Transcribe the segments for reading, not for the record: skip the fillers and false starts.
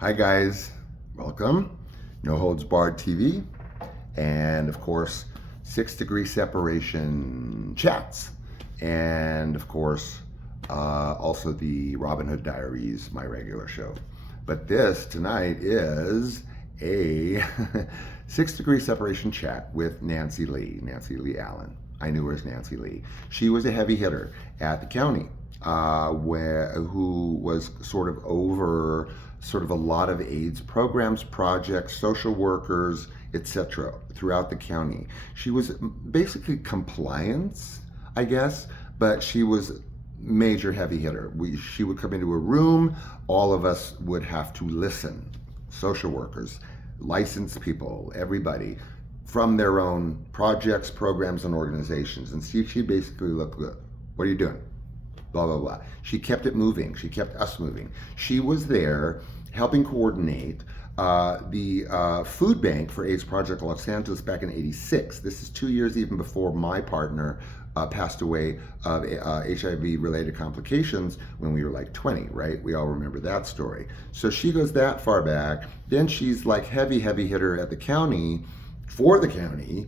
Hi guys, welcome. No Holds Barred TV, and of course, 6 Degree Separation chats, and of course, also the Robin Hood Diaries, my regular show. But this tonight is a 6 Degree Separation chat with Nancy Lee Allen. I knew her as Nancy Lee. She was a heavy hitter at the county, who was sort of over a lot of AIDS programs, projects, social workers, etc. throughout the county. She was basically compliance, I guess, but she was major heavy hitter. She would come into a room, all of us would have to listen. Social workers, licensed people, everybody, from their own projects, programs, and organizations. And she basically looked, what are you doing? Blah, blah, blah. She kept it moving. She kept us moving. She was there helping coordinate the food bank for AIDS Project Los Angeles back in '86. This is 2 years even before my partner passed away of HIV-related complications when we were like 20, right? We all remember that story. So she goes that far back. Then she's like heavy hitter at the county, for the county,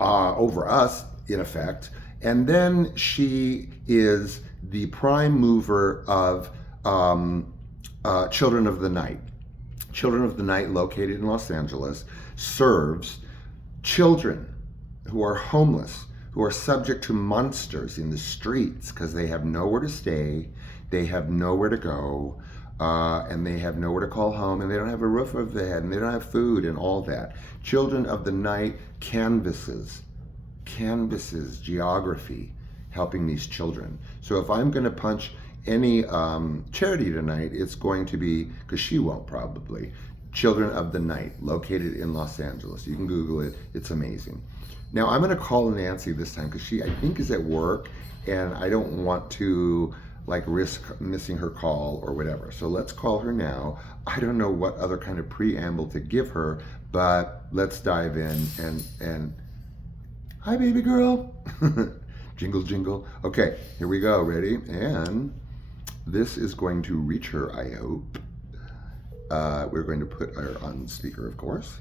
over us, in effect. And then she is the prime mover of Children of the Night. Children of the Night, located in Los Angeles, serves children who are homeless, who are subject to monsters in the streets because they have nowhere to stay, they have nowhere to go, and they have nowhere to call home, and they don't have a roof over their head, and they don't have food and all that. Children of the Night canvases geography, helping these children. So if I'm going to punch any charity tonight, it's going to be, because she won't probably, Children of the Night, located in Los Angeles. You can Google it. It's amazing. Now I'm going to call Nancy this time because she, I think, is at work, and I don't want to like risk missing her call or whatever. So let's call her now. I don't know what other kind of preamble to give her, but let's dive in and hi, baby girl. Jingle, jingle. Okay, here we go. Ready? And this is going to reach her, I hope. We're going to put her on speaker, of course.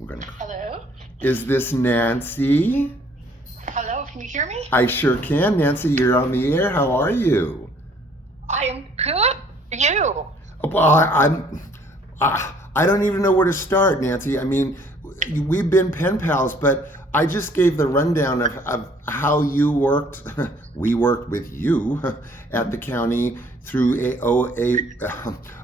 We're going to. Hello? Is this Nancy? Hello, can you hear me? I sure can. Nancy, you're on the air. How are you? I am good. You? Well, I don't even know where to start, Nancy. I mean, we've been pen pals, but I just gave the rundown of how you worked. We worked with you at the county through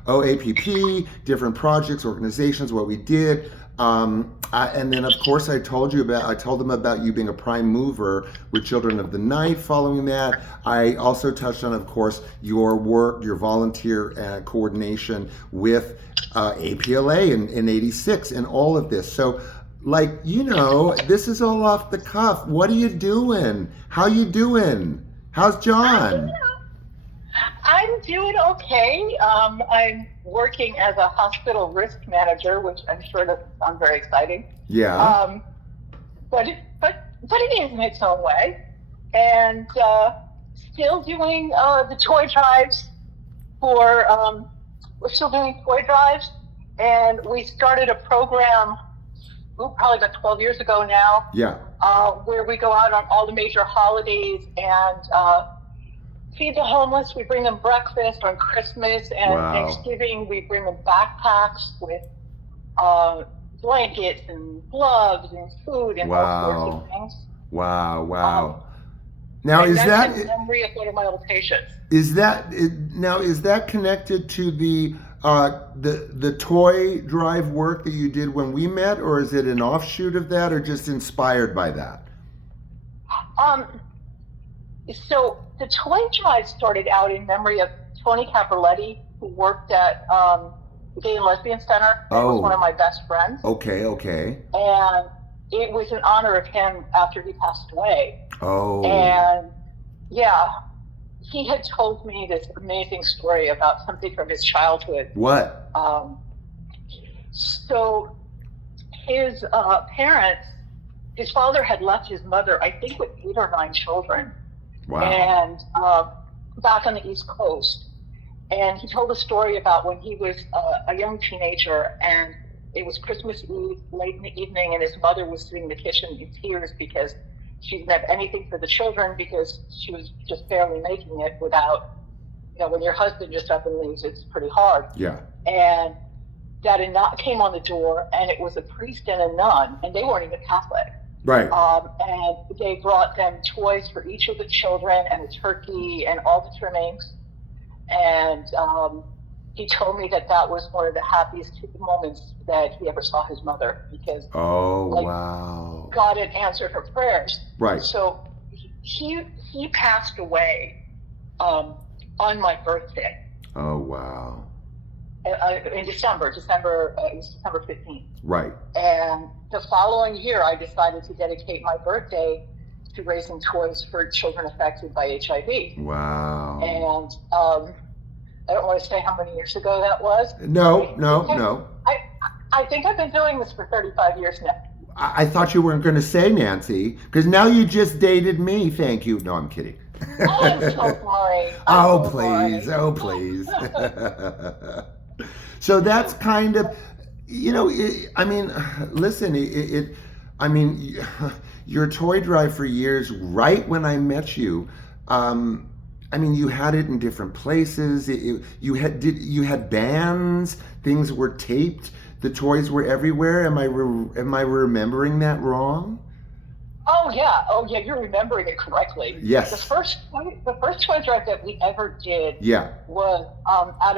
OAPP, different projects, organizations, what we did. And then, of course, I told them about you being a prime mover with Children of the Night. Following that, I also touched on, of course, your work, your volunteer coordination with APLA in '86 and all of this. So, like, this is all off the cuff. What are you doing? How you doing? How's John? I'm doing okay. I'm working as a hospital risk manager, which I'm sure doesn't sound very exciting. Yeah. But it is in its own way. And still doing the toy drives we're still doing toy drives, and we started a program probably about 12 years ago now. Yeah. Where we go out on all the major holidays and feed the homeless. We bring them breakfast on Christmas and Thanksgiving. We bring them backpacks with blankets and gloves and food and all sorts of things. Wow. Now is that in memory of one of my old patients? Is that connected to the toy drive work that you did when we met, or is it an offshoot of that, or just inspired by that? So the toy drive started out in memory of Tony Capoletti, who worked at the Gay and Lesbian Center. He was one of my best friends. Okay. And it was in honor of him after he passed away. Oh. And yeah, he had told me this amazing story about something from his childhood. What? So his parents, his father had left his mother, I think, with 8 or 9 children. Wow. And back on the East Coast. And he told a story about when he was a young teenager, and it was Christmas Eve, late in the evening, and his mother was sitting in the kitchen in tears because she didn't have anything for the children because she was just barely making it without, when your husband just up and leaves, it's pretty hard. Yeah. And that a knock came on the door, and it was a priest and a nun, and they weren't even Catholic. Right. And they brought them toys for each of the children and a turkey and all the trimmings. And he told me that was one of the happiest moments that he ever saw his mother, because wow, God had answered her prayers. Right. So he passed away on my birthday. Oh wow. In December, it was December 15th. Right. And the following year, I decided to dedicate my birthday to raising toys for children affected by HIV. Wow. And I don't want to say how many years ago that was. No. I think I've been doing this for 35 years now. I thought you weren't going to say Nancy, because now you just dated me. Thank you. No, I'm kidding. Oh, I'm so sorry. Oh, please. So that's kind of, listen, your toy drive for years, right when I met you, you had it in different places. You had bands, things were taped, the toys were everywhere. Am I remembering that wrong? Oh yeah, you're remembering it correctly. Yes. The first toy drive that we ever did was at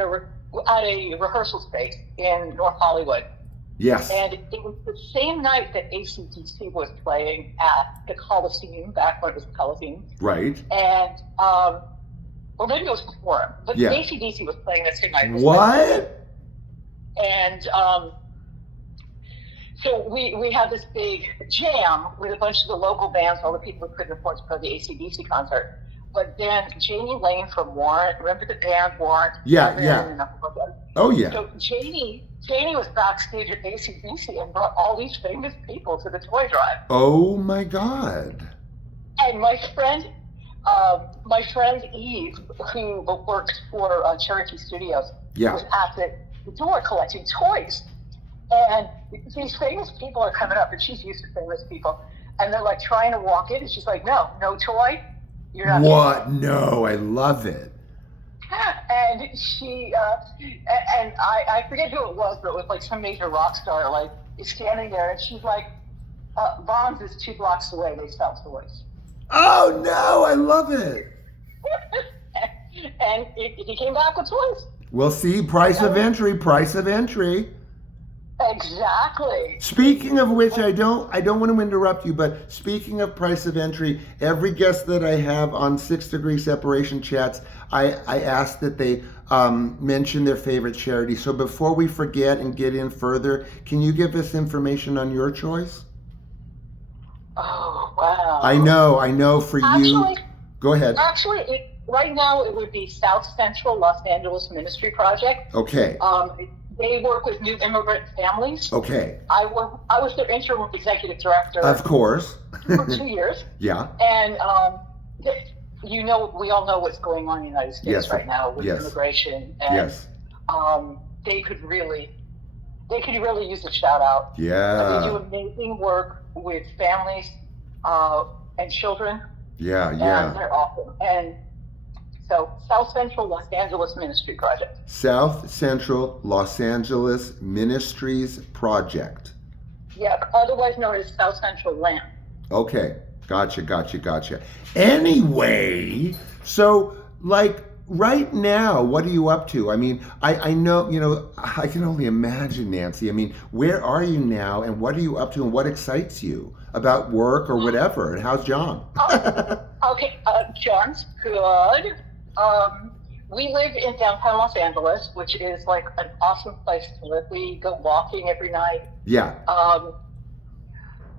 a rehearsal space in North Hollywood. Yes. And it was the same night that AC/DC was playing at the Coliseum, back when it was the Coliseum. Right. And, or maybe it was before, but AC/DC was playing that same night. What? And so we had this big jam with a bunch of the local bands, all the people who couldn't afford to go to the AC/DC concert. But then Janie Lane from Warrant, remember the band Warrant? Yeah. Oh, yeah. So Janie was backstage at AC/DC and brought all these famous people to the toy drive. Oh, my God. And my friend Eve, who works for Cherokee Studios, was at the door collecting toys. And these famous people are coming up, and she's used to famous people. And they're like trying to walk in, and she's like, no toy. You're not. What? No, I love it. And she, and I forget who it was, but it was like some major rock star, like, is standing there, and she's like, Vons is 2 blocks away, they sell toys. Oh no, I love it. And he came back with toys. Well, see, price of entry. Exactly. Speaking of which, I don't want to interrupt you, but speaking of price of entry, every guest that I have on 6 Degree Separation Chats, I ask that they mention their favorite charity. So before we forget and get in further, can you give us information on your choice? Oh, wow. I know for you. Go ahead. Actually, right now it would be South Central Los Angeles Ministry Project. Okay. They work with new immigrant families. Okay. I was their interim executive director. Of course. For 2 years. Yeah. And we all know what's going on in the United States right now with immigration. And, they could really use a shout out. Yeah. They do amazing work with families and children. Yeah. And they're awesome. And so, South Central Los Angeles Ministry Project. South Central Los Angeles Ministries Project. Yeah, otherwise known as South Central LAM. Okay, gotcha. Anyway, so like right now, what are you up to? I mean, I know, I can only imagine, Nancy. I mean, where are you now, and what are you up to, and what excites you about work or whatever? And how's John? Okay, John's good. We live in downtown Los Angeles, which is like an awesome place to live. We go walking every night. Yeah.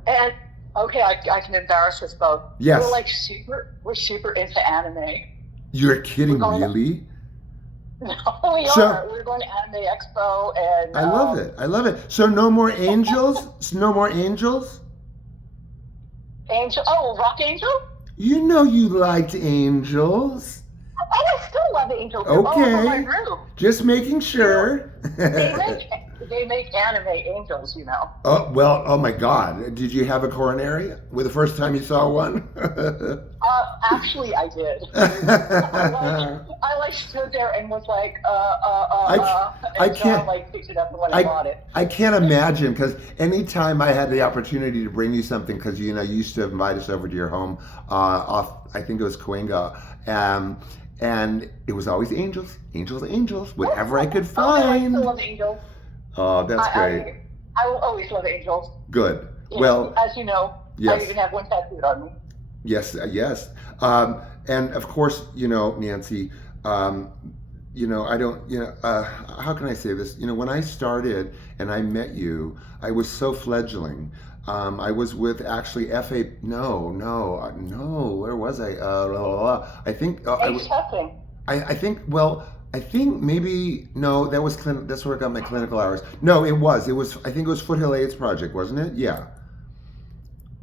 And okay, I can embarrass us both. Yes. We're super into anime. You're kidding, really? No, we are. We're going to Anime Expo, and I love it. So no more angels? No more angels? Angel? Oh, Rock Angel? You know you liked angels. Oh, I still love angels. They're all over my Okay, room. just making You know, sure. they make they make anime angels. Oh, well, oh my God. Did you have a coronary with the first time you saw one? Actually, I did. I like I like stood there and was like I, c- I and John can't. like picked it up when I I bought it. I can't imagine because anytime I had the opportunity to bring you something, because you know you used to invite us over to your home off, I think it was Coenga, and it was always angels, angels, angels, whatever I could Oh no, I still find. love angels. Oh, that's great. I will always love angels. Good. Yeah, Well, as you know, I yes, even have one tattooed on me. yes, yes. And of course, you know, Nancy. Um, you know, I don't, you know, how can I say this? You know, when I started and I met you, I was so fledgling. I was with actually FA. No. Where was I? I think Ace testing. I think. Well, I think maybe no. That was that's where I got my clinical hours. No, it was. It was. I think it was Foothill AIDS Project, wasn't it? Yeah.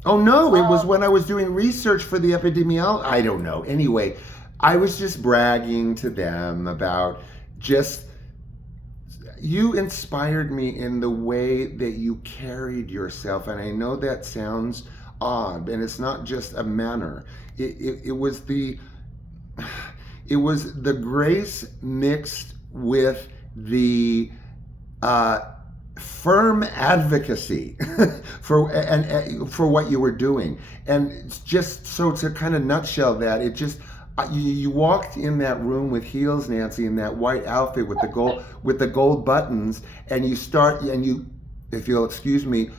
Oh no, it was Um, when I was doing research for the epidemiology. I don't know. Anyway, I was just bragging to them about just you inspired me in the way that you carried yourself. And I know that sounds odd, and it's not just a manner. It was it was the grace mixed with the uh, firm advocacy for what you were doing, and it's just so to kind of nutshell that it just you walked in that room with heels, Nancy, in that white outfit with the gold buttons, and you, if you'll excuse me,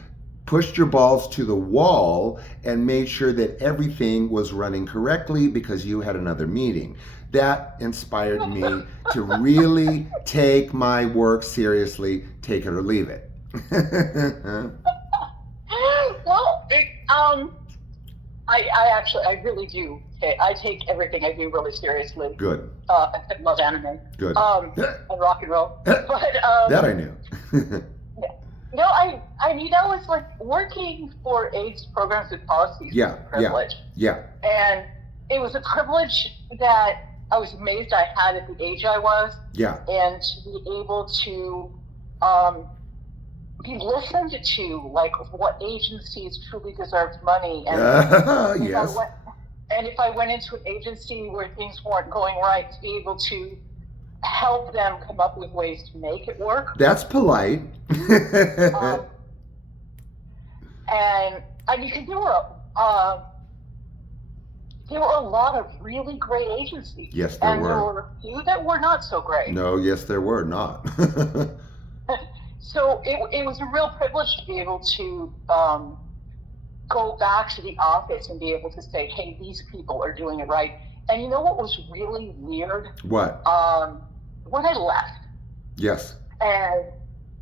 pushed your balls to the wall and made sure that everything was running correctly because you had another meeting. That inspired me to really take my work seriously, take it or leave it. well, I really do. I take everything I do really seriously. Good. I love anime. Good. And rock and roll. But That I knew. yeah. No, it's like working for AIDS programs and policies Yeah, was a privilege. yeah. And it was a privilege that I was amazed I had at the age I was. Yeah. And to be able to be listened to, like what agencies truly deserved money. And Yes. if I went into an agency where things weren't going right, to be able to help them come up with ways to make it work. That's polite. And because there were a lot of really great agencies. Yes, there and were. there were a few that were not so great. No, yes, there were not. So it was a real privilege to be able to go back to the office and be able to say, hey, these people are doing it right. And you know what was really weird? What? When I left. Yes. And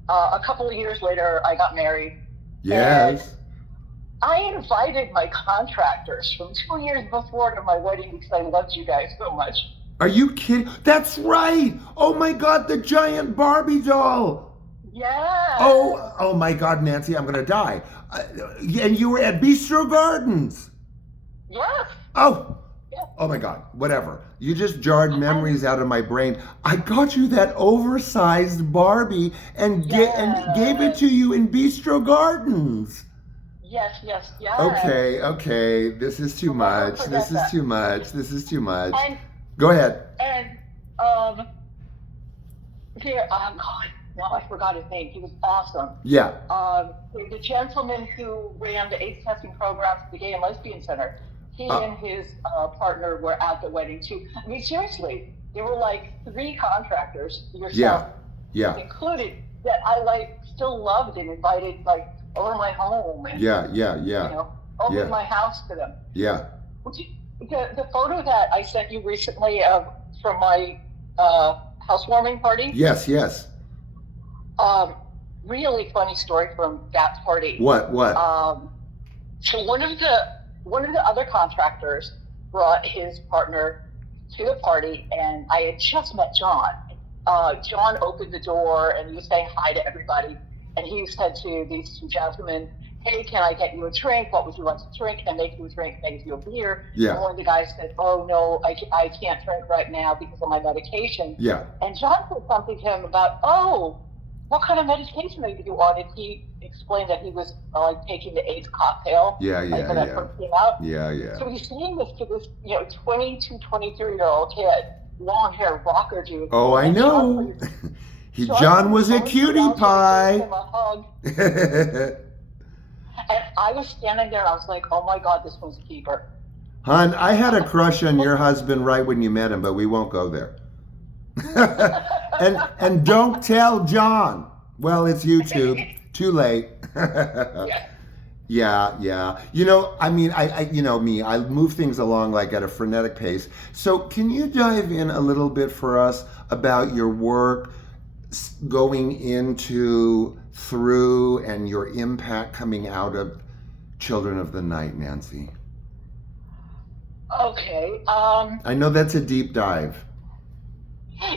a couple of years later, I got married. Yes. I invited my contractors from 2 years before to my wedding because I loved you guys so much. Are you kidding? That's right. Oh my God, the giant Barbie doll. Yeah. Oh my God, Nancy, I'm gonna die. And you were at Bistro Gardens. Yes. Oh. Yeah. Oh my God, whatever. You just jarred memories out of my brain. I got you that oversized Barbie and gave it to you in Bistro Gardens. Yes. Okay. This is too much. This is too much. And, go ahead. And God, now I forgot his name. He was awesome. Yeah. The gentleman who ran the AIDS testing program for the Gay and Lesbian Center. He and his partner were at the wedding too. I mean, seriously, there were like 3 contractors, yourself included, that I still loved and invited over my home. And, over my house to them. Yeah. The photo that I sent you recently from my housewarming party. Yes. Really funny story from that party. What? So one of the other contractors brought his partner to the party, and I had just met John. John opened the door and he was saying hi to everybody, and he said to these 2 gentlemen, hey, can I get you a drink? What would you like to drink? Can I make you a drink? Can I give you a beer? Yeah. And one of the guys said, oh, no, I can't drink right now because of my medication. Yeah. And John said something to him about, oh, what kind of medication are you on? And he explained that he was like taking the AIDS cocktail. Yeah, Like yeah, when that yeah. first came out. Yeah, yeah. So he's saying this to this, 22, 23-year-old kid, long hair rocker dude. Oh, I And know. John John was a goes cutie around to pie. give him a hug. And I was standing there and I was like, oh my God, this one's a keeper. Hon, I had a crush on your husband right when you met him, but we won't go there. and don't tell John. Well, it's YouTube. Too late. Yeah. Yeah. You know, I mean, I move things along like at a frenetic pace. So can you dive in a little bit for us about your work going into, through, and your impact coming out of Children of the Night, NANCEE? Okay. I know that's a deep dive.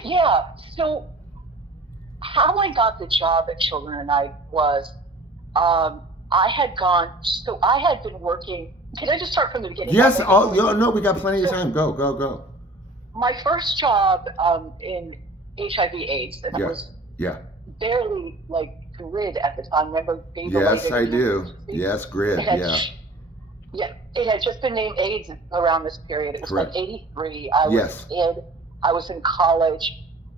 Yeah. So how I got the job at Children of the Night was, I had been working. Can I just start from the beginning? Yes. Oh, no, we got plenty of time. Go. My first job in HIV/AIDS, and I was barely like GRID at the time. Remember? Yes, I do. Yes, GRID. Yeah, it had just been named AIDS around this period. It was Correct. like '83. I was in college.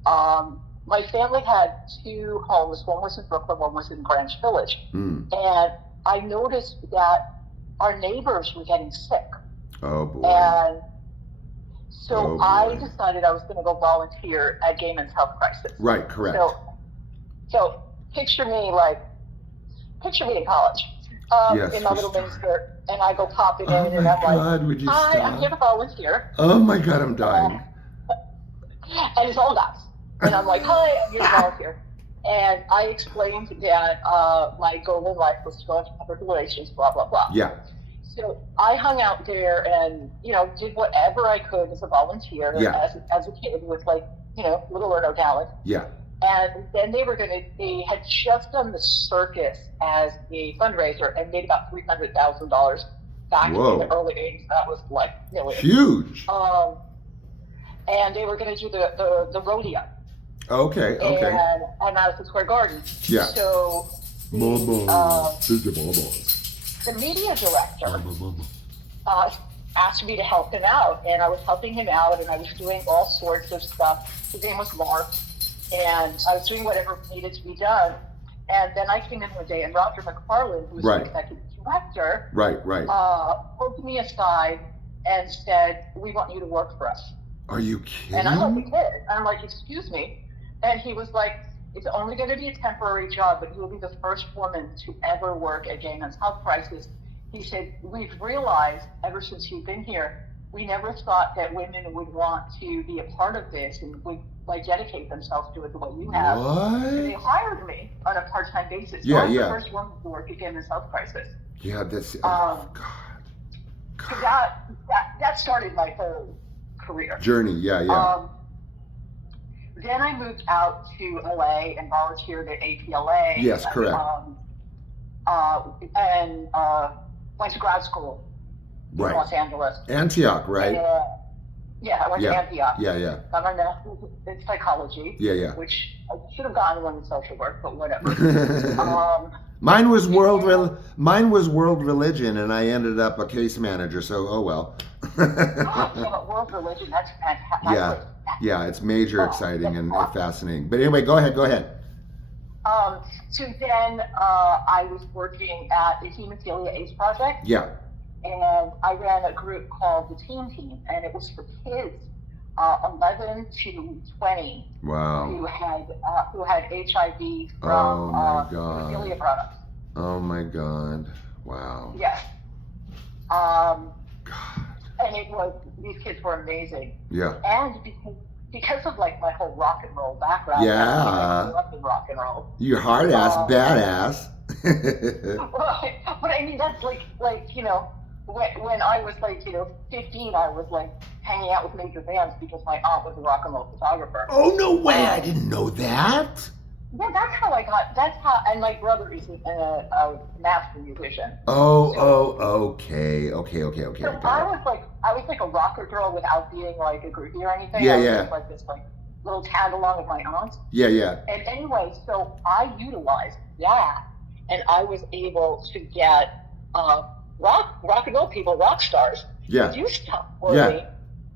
My family had two homes. One was in Brooklyn, one was in Greenwich Village. And I noticed that our neighbors were getting sick. Oh, boy. And so I decided I was going to go volunteer at Gay Men's Health Crisis. Right, correct. So picture me in college. Yes, in my little miniskirt. And I go popping in and I'm like, hi, I'm here to volunteer. Oh my God, I'm dying. And it's all guys. And I'm like, hi, I'm here to volunteer. And I explained that my goal in life was to go into public relations, blah, blah, blah. Yeah. So I hung out there and, did whatever I could as a volunteer as a kid with little or no talent. Yeah. And then they had just done the circus as a fundraiser and made about $300,000 back in the early 80s. That was like millions. Huge. And they were going to do the rodeo. Okay. And I was in Square Garden. Yeah. So the media director asked me to help him out, and I was helping him out, and I was doing all sorts of stuff. His name was Mark, and I was doing whatever needed to be done. And then I came in one day, and Roger McFarland, who was the executive director, pulled me aside and said, "We want you to work for us." Are you kidding? And I'm like a kid. And I'm like, "Excuse me." And he was like, "It's only going to be a temporary job, but you'll be the first woman to ever work at Gay Men's Health Crisis." He said, "We've realized ever since you've been here, we never thought that women would want to be a part of this and would dedicate themselves to it the way you have." What? So they hired me on a part-time basis. So I was the first woman to work at Gay Men's Health Crisis. Yeah, that's God. So that started my whole career. Journey, yeah. Then I moved out to LA and volunteered at APLA. Yes, correct. And went to grad school in Los Angeles. Antioch, right? I went to Antioch. Yeah. Got my master's in psychology. Yeah. Which I should have gotten one in social work, but whatever. Mine was world religion, and I ended up a case manager. So, oh well. World religion, that's fantastic. Yeah, it's major exciting and fascinating. But anyway, go ahead. So then I was working at the Hemophilia AIDS Project. Yeah. And I ran a group called the Teen Team, and it was for kids 11 to 20 who had HIV from hemophilia products. Oh my God. Wow. Yes. God. And these kids were amazing. Yeah. And because of my whole rock and roll background. Yeah. I grew up in rock and roll. You're hard ass, badass. But I mean, that's when I was 15, I was hanging out with major bands because my aunt was a rock and roll photographer. Oh, no way. I didn't know that. Yeah, that's how, and my brother is a master musician. Oh, So, oh, okay. I so got it. I was like a rocker girl without being like a groupie or anything. Yeah, I was just yeah, like this like little tag along with my aunt. yeah. And anyway, so I utilized that, and I was able to get rock and roll people, rock stars, to Yeah, do stuff for yeah, me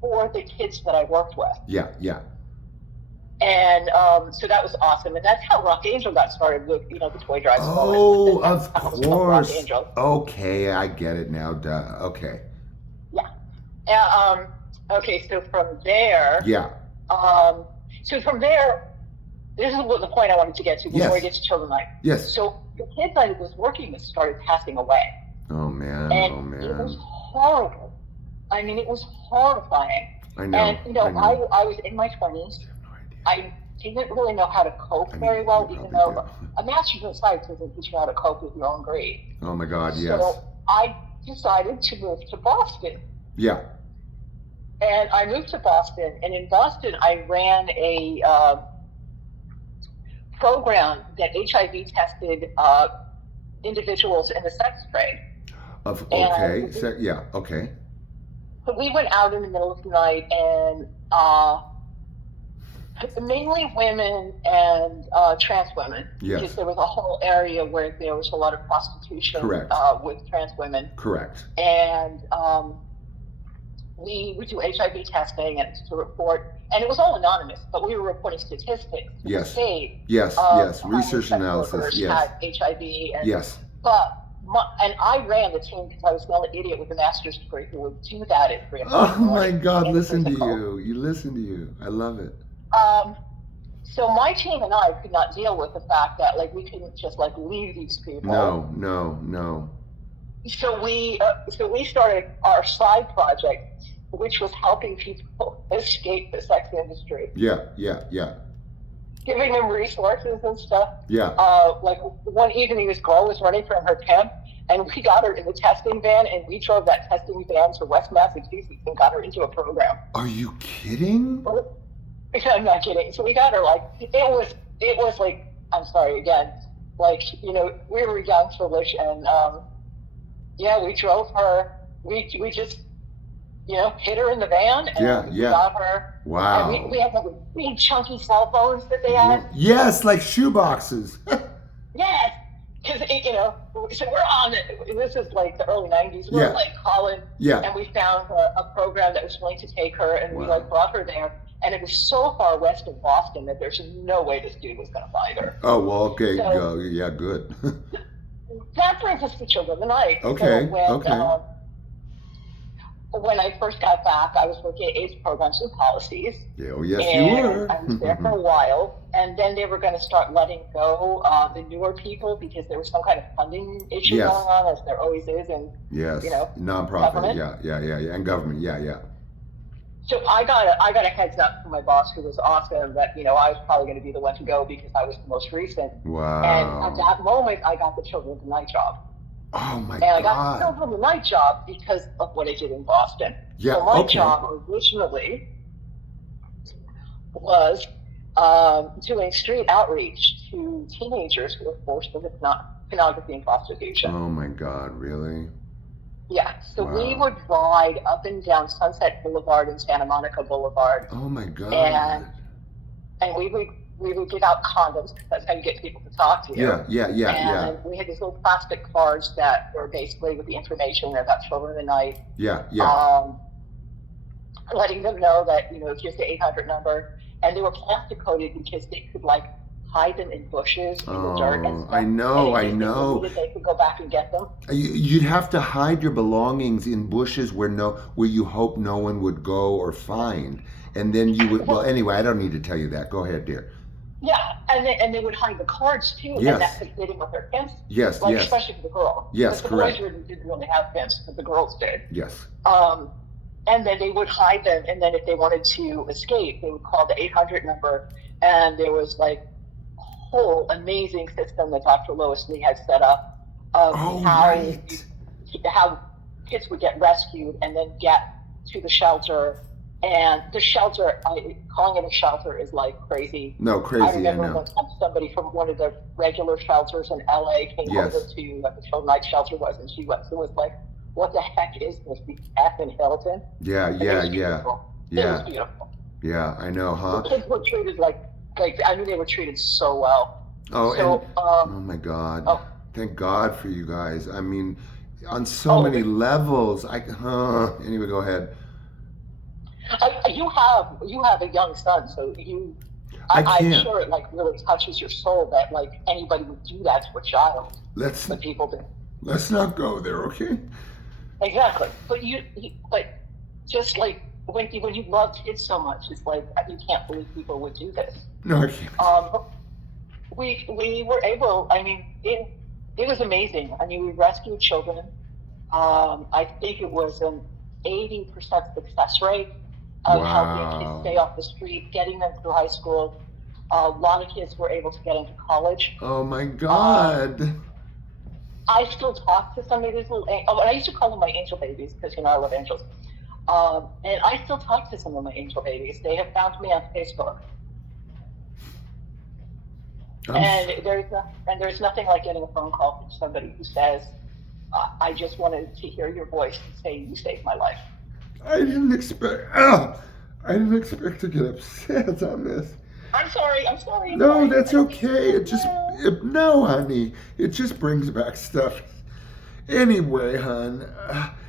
for the kids that I worked with. yeah. And so that was awesome. And that's how Rock Angel got started with, the toy drive smallest. Oh, And that's of how it was called Rock course. Angel. Okay, I get it now. Duh. Okay. Yeah. And, okay, Yeah. um, so from there, this is what the point I wanted to get to before I Yes. get to Children Night. Yes. So the kids I was working with started passing away. Oh man. And Oh it was man. horrible. I mean, it was horrifying. I And, know. I know. I was in my 20s. I have no idea. I didn't really know how to cope I very mean, well, you even probably though do. a master's in science doesn't teach you how to cope with your own grief. Oh my God. Yes. So I decided to move to Boston. Yeah. And I moved to Boston, and in Boston, I ran a program that HIV tested individuals in the sex trade. Okay. And So, yeah. Okay. so we went out in the middle of the night, and mainly women and trans women, Yes. because there was a whole area where there was a lot of prostitution Correct. with trans women. Correct. And we would do HIV testing and to report, and it was all anonymous, but we were reporting statistics to the Yes. state Yes. of Yes. how many Research sex analysis. workers Yes. had HIV. And, Yes. and I ran the team because I was the only idiot with a master's degree who would do that at 3 o'clock Oh in the my morning God. in Listen to physical. you. You listen to you. I love it. So my team and I could not deal with the fact that like we couldn't just like leave these people. No. So we started our side project, which was helping people escape the sex industry, Yeah. giving them resources and stuff. Yeah. Like one evening, this girl was running from her pimp, and we got her in the testing van, and we drove that testing van to West Massachusetts and got her into a program. Are you kidding? I'm not kidding. So we got her like it was like, I'm sorry again, like we were young, foolish, and we drove her. We just hit her in the van, and we got her. Wow. And we had like big chunky cell phones that they had. Yes, like shoe boxes. Yes, because so we're on it. This is like the early '90s. We're like calling, and we found a program that was willing to take her, and we like brought her there. And it was so far west of Boston that there's no way this dude was going to find her. Oh well, okay, So- go. Yeah, good. That brings us to Children of the Night. Okay, So okay. When I first got back, I was working at AIDS programs and policies. Yeah, oh, yes, and you were. I was there for a while, and then they were going to start letting go the newer people because there was some kind of funding issue Yes. going on, as there always is. And Yes. Nonprofit. government. Yeah. And government. Yeah. so I got a heads up from my boss, who was awesome, that I was probably going to be the one to go because I was the most recent. Wow. And at that moment, I got the Children of the Night job. Oh my And I got God. the Children of the Night job because of what I did in Boston. Yeah, So my okay. job originally was doing street outreach to teenagers who were forced into pornography and prostitution. Oh my God, really? Yeah, so we Wow. would ride up and down Sunset Boulevard and Santa Monica Boulevard, Oh my God. and we would give out condoms because that's how you get people to talk to you. Yeah. And we had these little plastic cards that were basically with the information about Children of the Night. Yeah. Letting them know that, here's the 800 number. And they were plastic coated because they could like hide them in bushes in the dirt and stuff. I know. And if they needed, they could go back and get them. You'd have to hide your belongings in bushes where you hope no one would go or find, and then you would. Well, anyway, I don't need to tell you that. Go ahead, dear. Yeah, and they would hide the cards too, Yes. and that could fit in with their pimps. Yes. Like Yes. especially for the girl. Yes, Because the correct. boys didn't really have pimps, but the girls did. Yes. And then they would hide them, and then if they wanted to escape, they would call the 800 number, and there was like a whole amazing system that Dr. Lois Lee had set up of how kids would get rescued and then get to the shelter And the shelter, calling it a shelter is like crazy. No, I crazy, I remember know. one time somebody from one of the regular shelters in LA came over Yes. to the Hill Night shelter was, and she was like, "What the heck is this? The F in Hilton?" Yeah, And it yeah, was yeah. beautiful. It was Yeah. beautiful. Yeah, I know, The huh? kids were treated like I mean they were treated so well. Oh, and So oh my God. oh Thank God for you guys. I mean, on so oh many levels. Anyway, go ahead. you have a young son, so I I'm can't. sure it like really touches your soul that like anybody would do that to a child, Let's but people do. let's not go there, okay? Exactly. But but just like when you love kids so much, it's like you can't believe people would do this. No, I can't. But we were able. I mean, it was amazing. I mean, we rescued children. I think it was an 80% success rate of helping kids stay Wow. off the street, getting them through high school. A lot of kids were able to get into college. Oh my Um, God. I still talk to some of these little. Oh, and I used to call them my angel babies because I love angels. And I still talk to some of my angel babies. They have found me on Facebook, I'm and s- there's nothing like getting a phone call from somebody who says, "I just wanted to hear your voice and say you saved my life." I didn't expect I didn't expect to get upset on this. I'm sorry. I'm sorry. I'm No, sorry. that's I don't mean okay. to. No. No, honey. It just brings back stuff. Anyway, hon,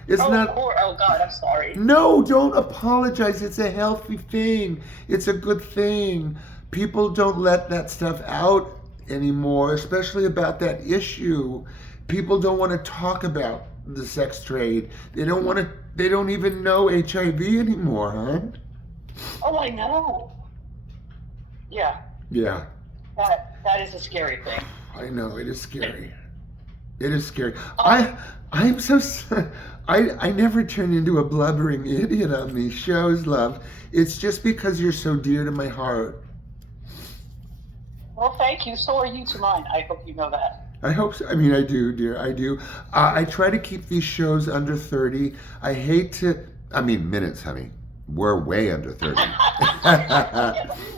it's Oh, not. poor. Oh God. I'm sorry. No, don't apologize. It's a healthy thing. It's a good thing. People don't let that stuff out anymore, especially about that issue. People don't want to talk about the sex trade. They don't want to. They don't even know HIV anymore, huh? Oh, I know. Yeah. Yeah, That is a scary thing. I know. It is scary. It is scary. Um. I'm so I never turn into a blubbering idiot on these shows, love. It's just because you're so dear to my heart. Well, thank you. So are you to mine. I hope you know that. I hope so. I mean, I do, dear. I do. I try to keep these shows under 30. I hate to. I mean, minutes, honey. We're way under 30.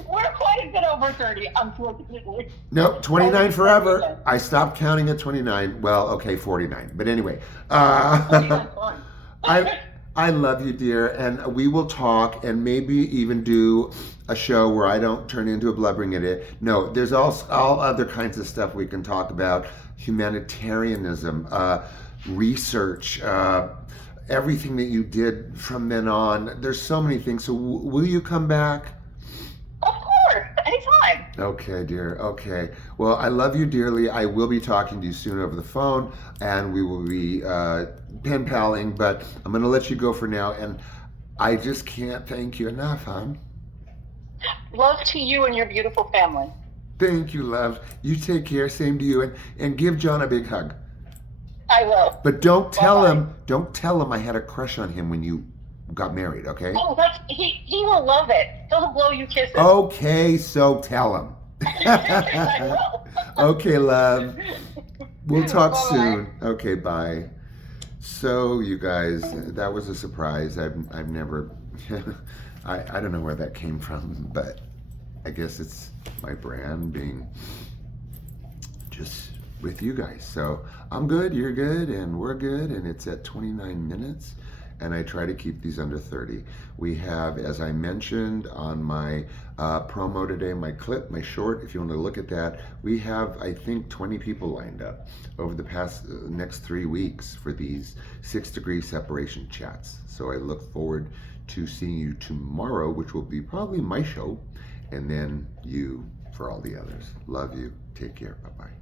We're quite a bit over 30, unfortunately. Nope, Only 29 29. forever. I stopped counting at 29. Well, okay, 49. But anyway, 29 fine. I I love you, dear, and we will talk and maybe even do a show where I don't turn into a blubbering idiot. No, there's all other kinds of stuff we can talk about: humanitarianism, research, everything that you did from then on. There's so many things. So will you come back? Of course, anytime. Okay, dear. Okay. Well, I love you dearly. I will be talking to you soon over the phone, and we will be pen paling. But I'm going to let you go for now, and I just can't thank you enough, hon. Love to you and your beautiful family. Thank you, love. You take care. Same to you, and give John a big hug. I will. But don't Bye tell bye. him. Don't tell him I had a crush on him when you got married. Okay. Oh, he will love it. He'll blow you kisses. Okay. So tell him. I will. Okay, love. We'll talk Bye bye. soon. Okay, bye. So, you guys, that was a surprise. I've never, I don't know where that came from, but I guess it's my brand being just with you guys. So I'm good, you're good, and we're good, and it's at 29 minutes. And I try to keep these under 30. We have, as I mentioned on my promo today, my clip, my short, if you want to look at that, we have, I think, 20 people lined up over the past next 3 weeks for these 6-degree separation chats. So I look forward to seeing you tomorrow, which will be probably my show, and then you for all the others. Love you. Take care. Bye bye.